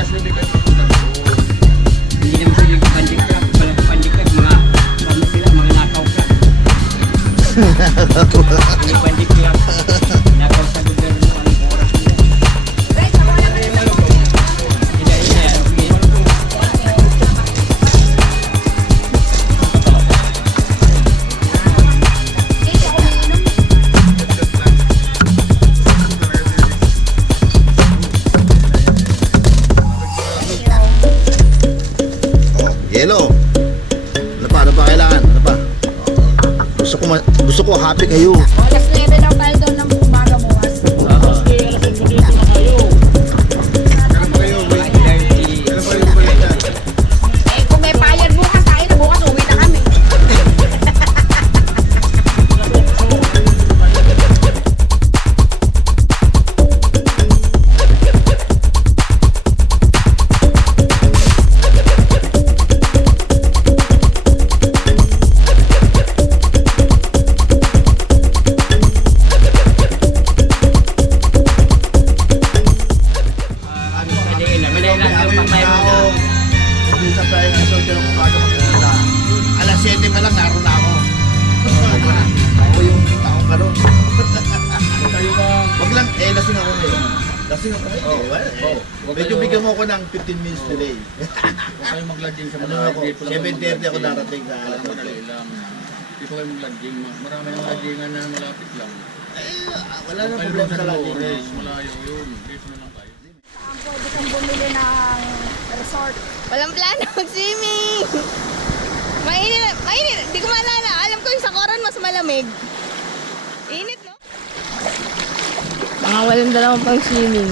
Alas 9 kayo pupunta doon. Hindi naman sila yung pandik truck. Walang pandik truck. Mga sila, mga nakaw truck. Yung pandik truck. Nakaw sa gobyerno. Anong oras nila? Yelo. Ano pa kailangan? Ano pa? Gusto ko happy kayo. Alas 9 daw tayo doon ng umaga bukas. Kailan pa kayo? Kailan pa kayo balik yan? Eh kung may bayad bukas tayo na bukas uwi na kami. Minsan tayo ng soldier ng umaga magpunta. Alas 7 pa lang naroon na ako. Ako yung taong karoon. Kayo ba? Wag lang, lasing ako ngayon. Lasing ako ngayon. Oh, well. Medyo bigyan mo ako ng 15 minutes delay. Huwag kayo maglading sa Ano mga ako, 7:30 ako darating sa alas Madali lang. Hindi po kayo maglading. Marami ng ladingan na malapit lang. Wala na Kayo problema sa sa lagi. Dolores, malayo yun. Dito na lang kayo. Pwede kang bumili ng resort. Walang plano mag-swimming. Mainit, mainit. Di ko maalala. Alam ko yung sa Coron mas malamig. Init, no? Mga walang dalawang pang swimming.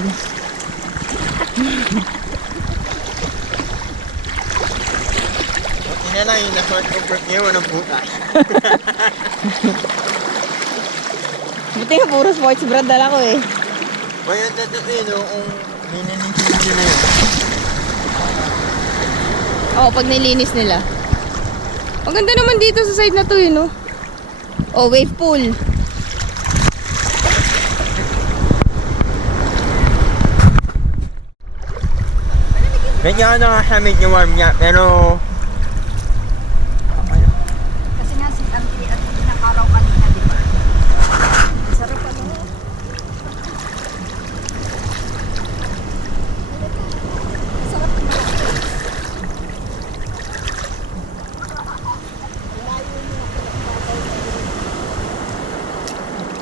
Ina lang yung nasuot ko perfume ng bukas. Buti nga puro sports bra dala ko eh. Kaya dadating kung mininisin nyo na yun. Oo, pag nilinis nila. Ang ganda naman dito sa side na to, no? Oh, wave pool. Medyo ano nga siya, medyo warm niya, pero Kasi nga si Auntie at ng araw kanina, di ba? Sarap ano. Sarap naman.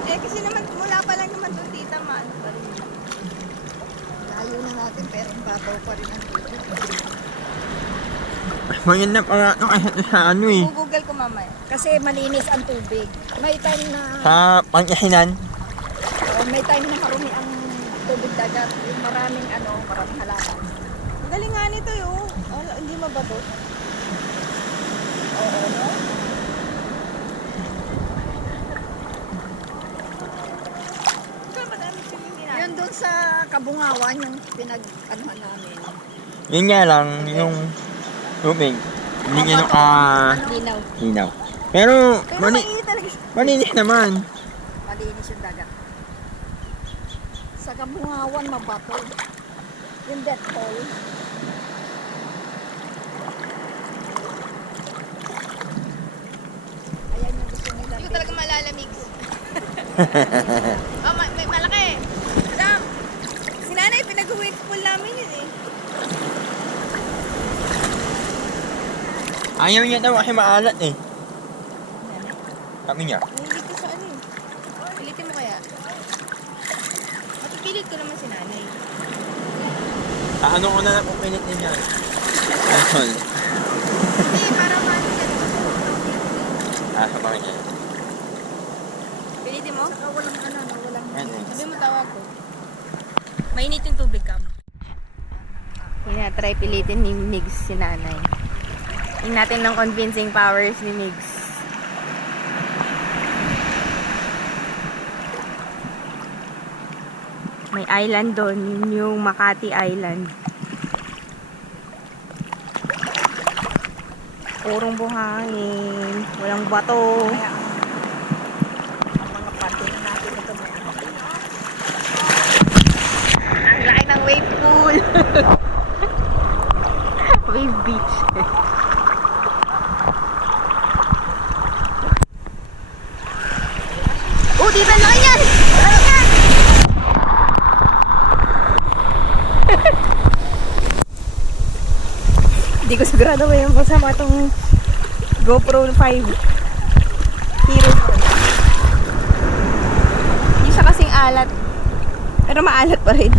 Eh, kasi naman, mula pa lang naman doon, tita, man. Layo na natin pero ang babaw pa rin ang tubig. maganda pa nga ito kasi sa ano eh. Google ko mamaya. Kasi malinis ang tubig. May time na Sa Pangasinan. may time na marumi ang tubig dagat. Yung maraming halaman. Ang galing nga nito, yun. Hindi mabato. Oo, no? Yun doon sa Kabungawan yung pinag-anuhan namin. Yun nga lang, yung tubig. Hindi niya Linaw. linaw. Pero, Pero mainit talaga siya. malinis naman. Malinis yung dagat. Sa Kabungawan mabato. Yung death hole. Ayan yung gusto nila. Hindi ko talaga malalamig. Oh, may malaki. Sam, si nanay pinag-wake pool namin yun eh. Ayaw niya daw kasi maalat eh. Kami niya. Hindi ko sa ano eh. Pilitin mo kaya. Mapipilit ko naman si nanay. Ano ko na lang kung pinit niya. Ayun. Hindi, para maano yan. Sa mga niya. Pilitin mo? Walang walang Yan eh. Sabi mo tawag ko. Mainit yung tubig kam. Kaya try pilitin ni Migs si nanay. Tingnan natin ng convincing powers ni Migs. May island doon, yung Makati Island. Purong buhangin, walang bato. Kaya ang mga pati na natin ito may Ang laki ng wave pool. Wave beach. Oh, di ba na yan? Ano yan? Hindi ko sigurado ba yung kasama itong GoPro 5 Hero. Hindi siya kasing alat. Pero maalat pa rin.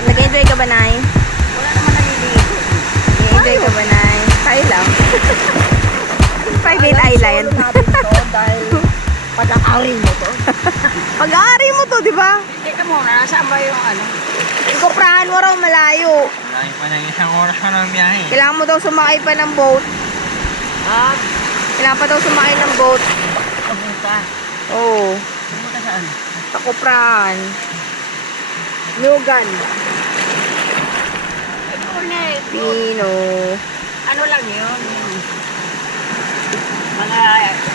Nag-enjoy ka ba, Nay? Wala naman naliligo. Nag-enjoy ka ba, Nay? Tayo lang. Private island. Natin to dahil pag-aari mo to. Pag-aari mo to, di ba? Teka muna, nasaan ba yung ano? Ikuprahan mo raw malayo. Malayo pa ng isang oras pa ng biyahe. Kailangan mo daw sumakay pa ng boat. Ah, Kailangan pa daw sumakay ng boat. papunta. Oo. Pumunta saan? Sa Kuprahan. Lugan. Cornet. Pino. Ano lang yun? Mga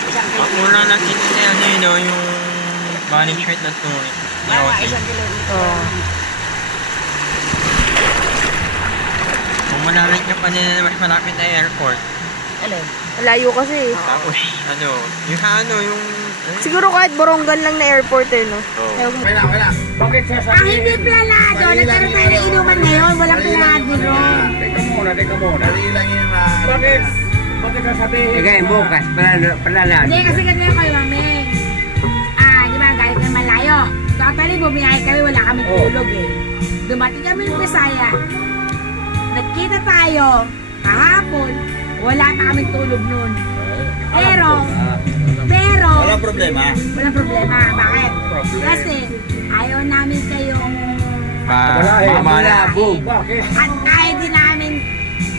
isang Ang kilometer. mura lang ano yun, yung management na tuloy. Mga isang kilometer. Oo. Kung malalag ka pa nila mas malapit na airport. Alin? Malayo kasi. Tapos, yung Siguro kahit Borongan lang na airport eh, no? Ewan ko. Okay na. Ang hindi planado, nagkaroon tayo ng inuman ngayon, walang planado ron. Teka muna. Dali lang yun na. Bakit sasabihin? Sige, bukas, palalag. Hindi, kasi ganyan kayo, mami. Di ba, galing kami malayo. Totally, bumiyahe kami, wala kami tulog eh. Dumating kami ng Bisaya. Nagkita tayo, kahapon, wala na kaming tulog nun. Pero, Walang problema. walang problema. Bakit? Kasi, ayaw namin kayong Mamalabog. Bakit? at ayaw din namin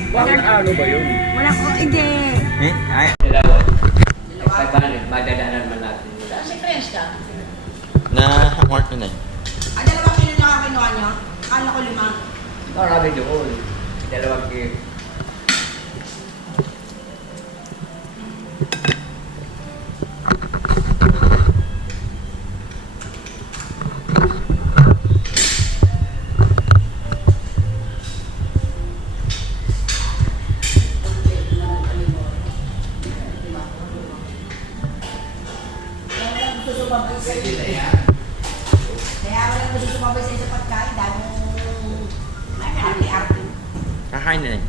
Bakit ano ba yun? walang, hindi. Ay. Madadaanan man natin. Si French ka? Na, mark na yun. Dalawang kilo na kinuha nyo? Kala ko 5. Marami doon. Dalawang kilo. Kaya walang gusto sumabay sa isa pagkain dahil arte-arte. Kakain na yun.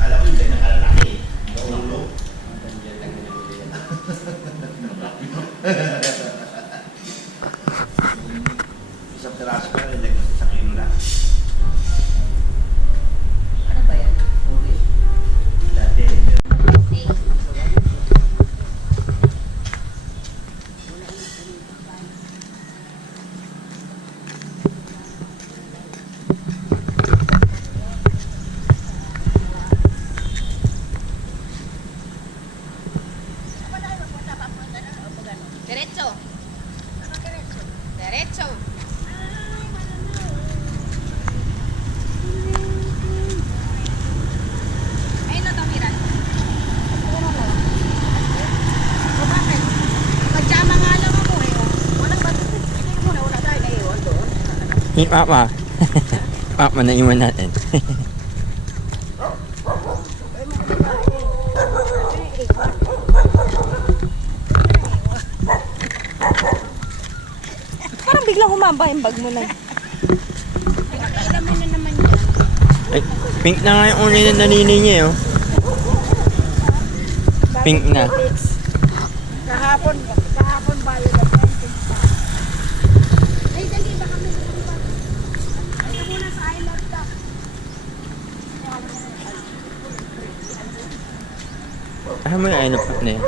Alam ko hindi nakalalaki. Ulo. Isang piraso ka rin, isang kilo lang. Si Papa. Papa na iwan natin. Parang biglang humaba yung bag mo na. Ay, pink na nga yung unay na nanini niya eh, oh. Pink na. Kahapon ba yun? Ay, dali ba kami? Ay, muna sa island ka. Ah, may ano pa na yun.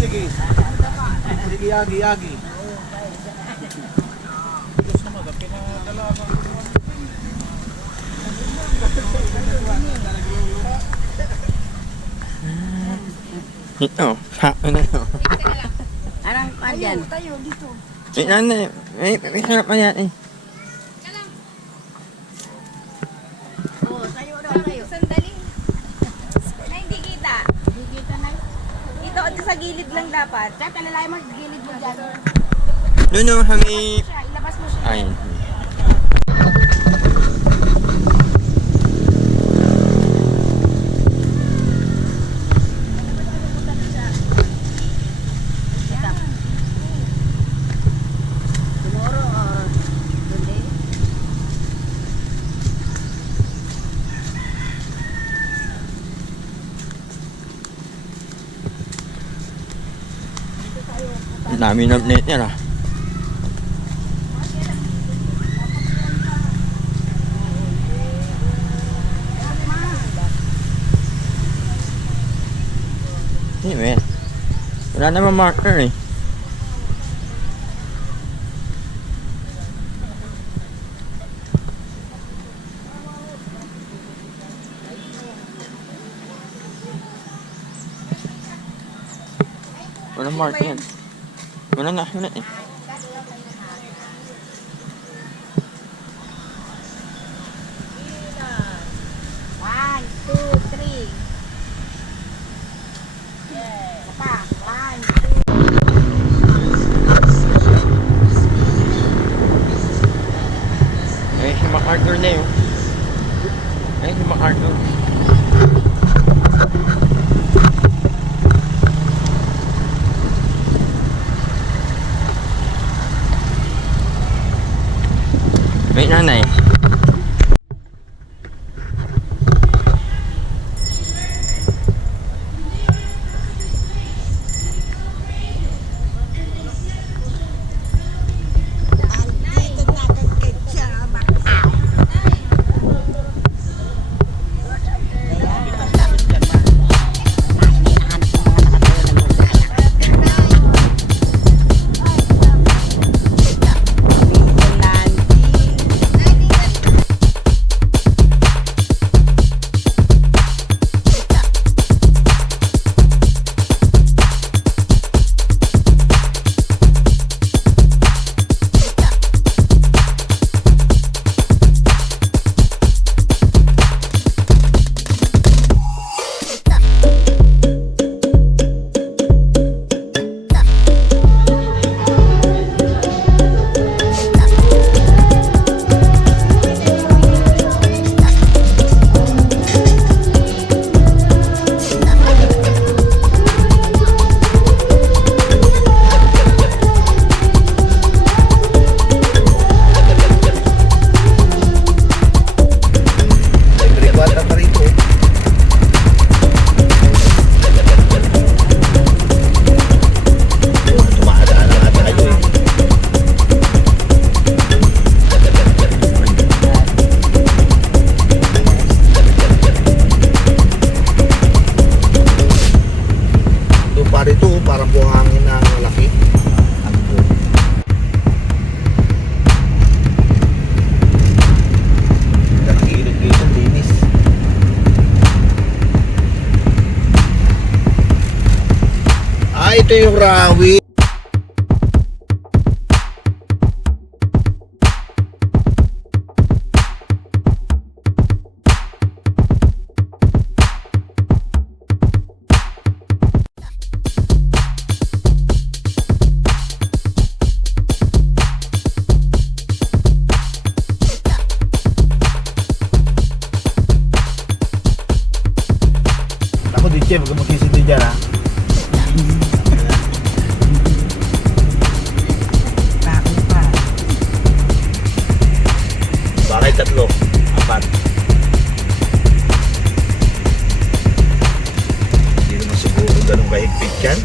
Sige. Sige, yagi. Ito, sakto na ito. Anong andyan? Tayo dito. May nanay, may sarap pa yan eh. Oo, tayo na kayo. Sandali. Ay, hindi kita. Hindi kita na. Dito sa gilid lang dapat. Kahit alalay mo, gilid mo dyan. Doon o, kami... Siya, ilabas mo siya. Ayun. Tomorrow or today? Ang dami ng plate niya lah. Hindi ba yan? Wala naman marker eh. Walang marker yan. Wala eh. One, two, three. Pa, one, two. Ay, si MacArthur na yun. Ay, si MacArthur. Wait, nanay. ito yung rawi. Ako din, Chef, huwag ka magkisindi dyan, ha? Bakit 3? 4? Hindi naman siguro ganun kahigpit yan.